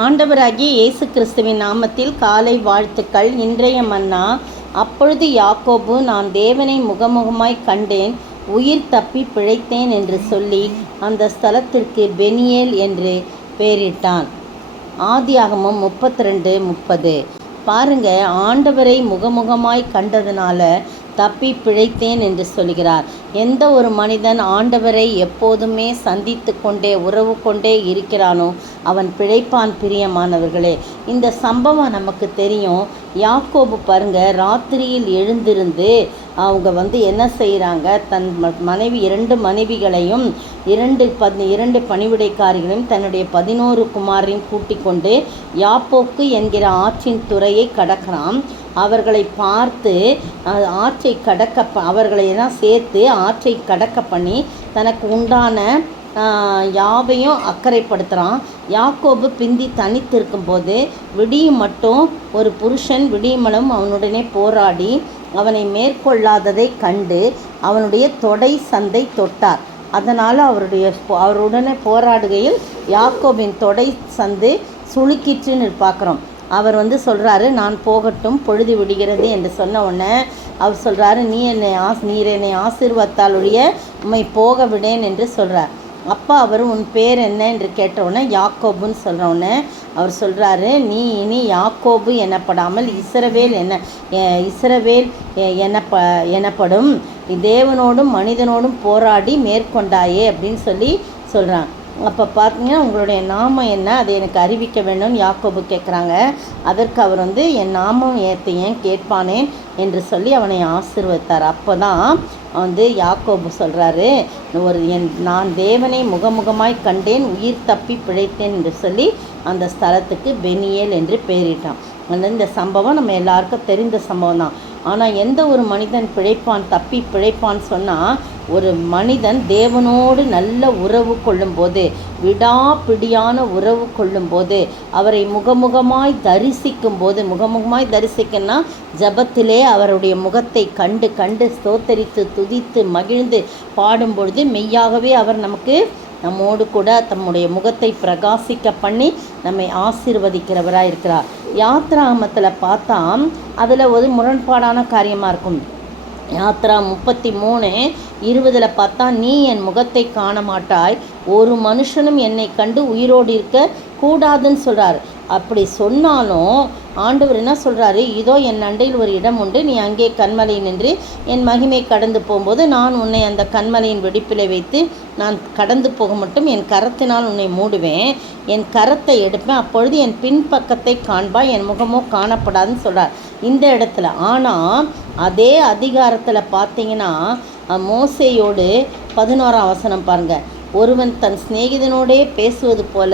ஆண்டவராகிய இயேசு கிறிஸ்துவின் நாமத்தில் காலை வாழ்த்துக்கள். இன்றைய மன்னா, அப்பொழுது யாக்கோபு, நான் தேவனை முகமுகமாய் கண்டேன், உயிர் தப்பி பிழைத்தேன் என்று சொல்லி அந்த ஸ்தலத்திற்கு பெனியேல் என்று பெயரிட்டான். ஆதியாகமம் 32:30. பாருங்க, ஆண்டவரை முகமுகமாய் கண்டதுனால தப்பி பிழைத்தேன் என்று சொல்கிறார். எந்த ஒரு மனிதன் ஆண்டவரை எப்போதுமே சந்தித்து கொண்டே உறவு கொண்டே இருக்கிறானோ அவன் பிழைப்பான். பிரியமானவர்களே, இந்த சம்பவம் நமக்கு தெரியும். யாக்கோபு பாருங்க, ராத்திரியில் எழுந்திருந்து அவங்க என்ன செய்கிறாங்க, தன் மனைவி 2 மனைவிகளையும் 2 பணிவிடைக்காரிகளையும் தன்னுடைய 11 குமாரையும் கூட்டிக் கொண்டு யாப்போக்கு என்கிற ஆற்றின் துறையை கடக்கிறான். அவர்களை பார்த்து ஆற்றை அவர்களை எல்லாம் சேர்த்து ஆற்றை கடக்க பண்ணி தனக்கு உண்டான யாவையும் அக்கறைப்படுத்துகிறான். யாக்கோபு பிந்தி தனித்து இருக்கும்போது விடியும் மட்டும் ஒரு புருஷன் விடியுமலும் அவனுடனே போராடி அவனை மேற்கொள்ளாததை கண்டு அவனுடைய தொடை சந்தை தொட்டார். அதனால் அவருடனே போராடுகையில் யாக்கோபின் தொடை சந்து சுளுக்கிற்றுன்னு பார்க்குறோம். அவர் சொல்கிறாரு, நான் போகட்டும், பொழுது விடுகிறது என்று சொன்ன உடனே அவர் சொல்கிறாரு, நீர் என்னை ஆசீர்வத்தால் ஒழிய உம்மை போக விடேன் என்று சொல்கிறார். அப்பா அவர் உன் பேர் என்ன என்று கேட்டவுடனே யாக்கோபுன்னு சொல்கிறவுடனே அவர் சொல்கிறாரு, நீ இனி யாக்கோபு எனப்படாமல் இஸ்ரவேல் எனப்படும், தேவனோடும் மனிதனோடும் போராடி மேற்கொண்டாயே அப்படின்னு சொல்கிறான். அப்போ பார்த்தீங்கன்னா, உங்களுடைய நாமம் என்ன, அதை எனக்கு அறிவிக்க வேண்டும் யாக்கோபு கேட்குறாங்க. அதற்கு அவர் என் நாமம் ஏன் கேட்பானேன் என்று சொல்லி அவனை ஆசீர்வதித்தார். அப்போ தான் யாக்கோபு சொல்கிறாரு, நான் தேவனை முகமுகமாய் கண்டேன், உயிர் தப்பி பிழைத்தேன் என்று சொல்லி அந்த ஸ்தலத்துக்கு பெனியேல் என்று பெயரிட்டான். இந்த சம்பவம் நம்ம எல்லாருக்கும் தெரிந்த சம்பவம் தான். ஆனால் எந்த ஒரு மனிதன் தப்பி பிழைப்பான்னு சொன்னால், ஒரு மனிதன் தேவனோடு நல்ல உறவு கொள்ளும்போது, விடாப்பிடியான உறவு கொள்ளும்போது, அவரை முகமுகமாய் தரிசிக்கும் போது, முகமுகமாய் தரிசிக்கன்னா ஜபத்திலே அவருடைய முகத்தை கண்டு ஸ்தோத்தரித்து துதித்து மகிழ்ந்து பாடும்பொழுது மெய்யாகவே அவர் நம்மோடு கூட தம்முடைய முகத்தை பிரகாசிக்க பண்ணி நம்மை ஆசீர்வதிக்கிறவராக இருக்கிறார். யாத்ராகமத்தில் பார்த்தா அதில் ஒரு முரண்பாடான காரியமாக இருக்கும். யாத்ரா 33:20 பார்த்தா, நீ என் முகத்தை காண மாட்டாய், ஒரு மனுஷனும் என்னை கண்டு உயிரோடு இருக்க கூடாதுன்னு சொல்கிறார். அப்படி சொன்னாலும் ஆண்டவர் என்ன சொல்கிறாரு, இதோ என் அண்டையில் ஒரு இடம் உண்டு, நீ அங்கே கண்மலை நின்று என் மகிமை கடந்து போகும்போது நான் உன்னை அந்த கண்மலையின் வெடிப்பிலை வைத்து நான் கடந்து போக மட்டும் என் கரத்தினால் உன்னை மூடுவேன், என் கரத்தை எடுப்பேன், அப்பொழுது என் பின்பக்கத்தை காண்பாய், என் முகமோ காணப்படாதுன்னு சொல்கிறார் இந்த இடத்துல. ஆனால் அதே அதிகாரத்தில் பார்த்தீங்கன்னா மோசேயோடு 11ஆம் வசனம் பாருங்கள், ஒருவன் தன் சிநேகிதனோடே பேசுவது போல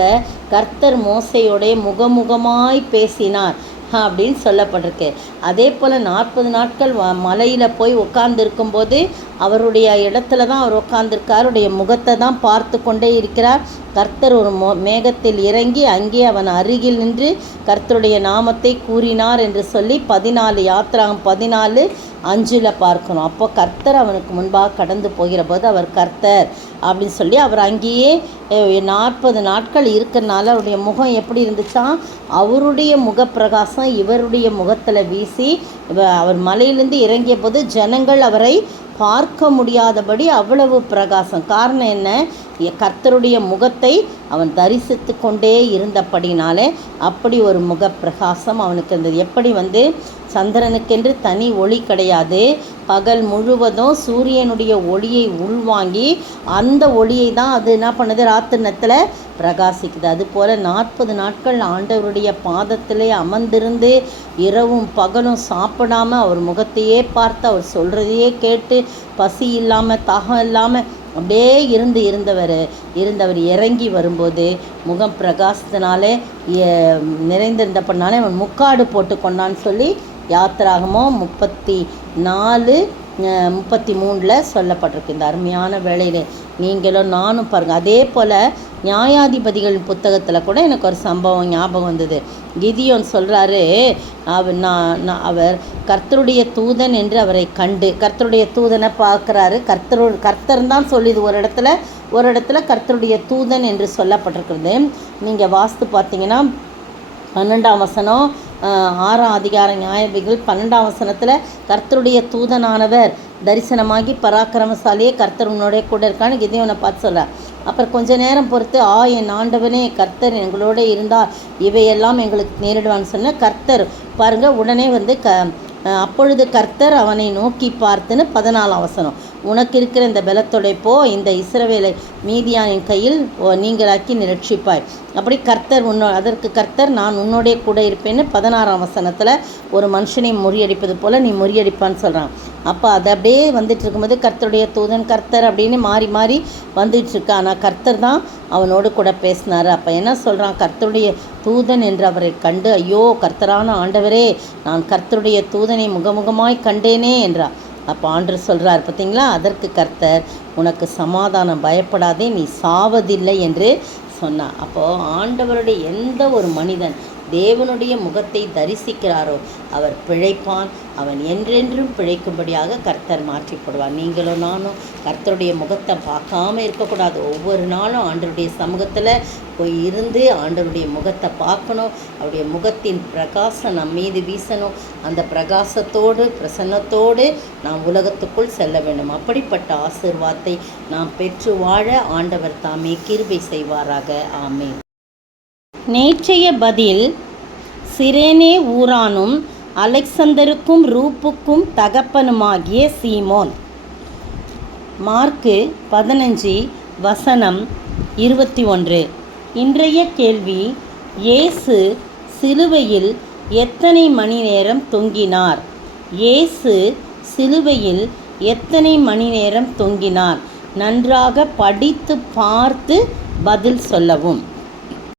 கர்த்தர் மோசையோடே முகமுகமாய் பேசினார் அப்படின்னு சொல்லப்பட்டிருக்கு. அதே போல் 40 நாட்கள் மலையில் போய் உட்கார்ந்துருக்கும்போது அவருடைய இடத்துல தான் அவர் உட்கார்ந்துருக்கார், அவருடைய முகத்தை தான் பார்த்து கொண்டே இருக்கிறார். கர்த்தர் ஒரு மேகத்தில் இறங்கி அங்கே அவன் அருகில் நின்று கர்த்தருடைய நாமத்தை கூறினார் என்று சொல்லி 14 யாத்ராகம் 14:5 பார்க்கணும். அப்போ கர்த்தர் அவனுக்கு முன்பாக கடந்து போகிற போது அவர் கர்த்தர் அப்படின்னு சொல்லி அவர் அங்கேயே 40 நாட்கள் இருக்கிறனால அவருடைய முகம் எப்படி இருந்துச்சான், அவருடைய முகப்பிரகாசம் இவருடைய முகத்தில் வீசி அவர் மலையிலிருந்து இறங்கிய போது ஜனங்கள் அவரை பார்க்க முடியாதபடி அவ்வளவு பிரகாசம். காரணம் என்ன, கர்த்தருடைய முகத்தை அவன் தரிசித்து கொண்டே இருந்தபடினாலே அப்படி ஒரு முகப்பிரகாசம் அவனுக்கு இருந்தது. எப்படி சந்திரனுக்கென்று தனி ஒளி கிடையாது, பகல் முழுவதும் சூரியனுடைய ஒளியை உள்வாங்கி அந்த ஒளியை தான் அது என்ன பண்ணுது, ராத்திரி நேரத்தில் பிரகாசிக்குது. அதுபோல் 40 நாட்கள் ஆண்டவருடைய பாதத்திலே அமர்ந்திருந்து இரவும் பகலும் சாப்பிடாமல் அவர் முகத்தையே பார்த்து அவர் சொல்கிறதையே கேட்டு பசி இல்லாமல் தாகம் இல்லாமல் அப்படியே இருந்தவர் இறங்கி வரும்போது முகம் பிரகாசத்தினாலே நிறைந்திருந்தப்படினாலே அவன் முக்காடு போட்டு கொண்டான்னு சொல்லி யாத்திராகமம் 34:33 சொல்லப்பட்டிருக்கு. இந்த அருமையான வேளையில் நீங்களும் நானும் பாருங்கள். அதே போல் நியாயாதிபதிகள் புத்தகத்தில் கூட எனக்கு ஒரு சம்பவம் ஞாபகம் வந்தது. கிதியோன் சொல்கிறாரு, அவர் கர்த்தருடைய தூதன் என்று அவரை கண்டு, கர்த்தருடைய தூதனை பார்க்குறாரு. கர்த்தர் தான் சொல்லிது ஒரு இடத்துல கர்த்தருடைய தூதன் என்று சொல்லப்பட்டிருக்கிறது. நீங்கள் வாஸ்து பார்த்தீங்கன்னா 12ஆம் வசனம், 6ஆம் அதிகாரம் நியாயாதிபதிகள் 12ஆம் வசனத்தில் கர்த்தருடைய தூதனானவர் தரிசனமாகி பராக்கிரமசாலியே கர்த்தர் உன்னோடைய கூட இருக்கான்னு கிதியோனை பார்த்து சொல்கிறார். அப்புறம் கொஞ்ச நேரம் பொறுத்து என் ஆண்டவனே கர்த்தர் எங்களோட இருந்தால் இவையெல்லாம் எங்களுக்கு நேரிடுவான்னு சொன்ன கர்த்தர் பாருங்கள் உடனே வந்து அப்பொழுது கர்த்தர் அவனை நோக்கி பார்த்துன்னு 14ஆம் வசனம், உனக்கு இருக்கிற இந்த பலத்தோட போ, இந்த இஸ்ரவேலை மீதியானின் கையில் நீங்களாக்கி நிரட்சிப்பாய். அப்படி கர்த்தர் அதற்கு கர்த்தர் நான் உன்னோடைய கூட இருப்பேன்னு 16ஆம் வசனத்தில் ஒரு மனுஷனை முறியடிப்பது போல் நீ முறியடிப்பான்னு சொல்கிறான். அப்போ அது அப்படியே வந்துட்டு இருக்கும்போது கர்த்தருடைய தூதன் கர்த்தர் அப்படின்னு மாறி மாறி வந்துட்டுருக்கு. ஆனால் கர்த்தர் தான் அவனோடு கூட பேசினார். அப்போ என்ன சொல்கிறான், கர்த்தருடைய தூதன் என்று அவரை கண்டு, ஐயோ கர்த்தரான ஆண்டவரே, நான் கர்த்தருடைய தூதனை முகமுகமாய் கண்டேனே என்றார். அப்போ ஆண்டவர் சொல்கிறார் பார்த்தீங்களா, அதற்கு கர்த்தர் உனக்கு சமாதானம், பயப்படாதே, நீ சாவதில்லை என்று சொன்னார். அப்போது ஆண்டவருடைய எந்த ஒரு மனிதன் தேவனுடைய முகத்தை தரிசிக்கிறாரோ அவர் பிழைப்பான், அவன் என்றென்றும் பிழைக்கும்படியாக கர்த்தர் மாற்றிப்படுவார். நீங்களும் நானும் கர்த்தருடைய முகத்தை பார்க்காம இருக்கக்கூடாது. ஒவ்வொரு நாளும் ஆண்டவருடைய சமூகத்தில் போய் இருந்து ஆண்டவருடைய முகத்தை பார்க்கணும். அவருடைய முகத்தின் பிரகாசம் நம் மீது வீசணும். அந்த பிரகாசத்தோடு பிரசன்னத்தோடு நாம் உலகத்துக்குள் செல்ல வேண்டும். அப்படிப்பட்ட ஆசீர்வாதத்தை நாம் பெற்று வாழ ஆண்டவர் தாமே கிருபை செய்வாராக. ஆமென். நேற்றைய பதில், சிரேனே ஊரானும் அலெக்சந்தருக்கும் ரூப்புக்கும் தகப்பனுமாகிய சீமோன். மார்க்கு 15 வசனம் 21. இன்றைய கேள்வி, இயேசு சிலுவையில் எத்தனை மணி நேரம் தொங்கினார்? இயேசு சிலுவையில் எத்தனை மணி நேரம் தொங்கினார்? நன்றாக படித்து பார்த்து பதில் சொல்லவும்.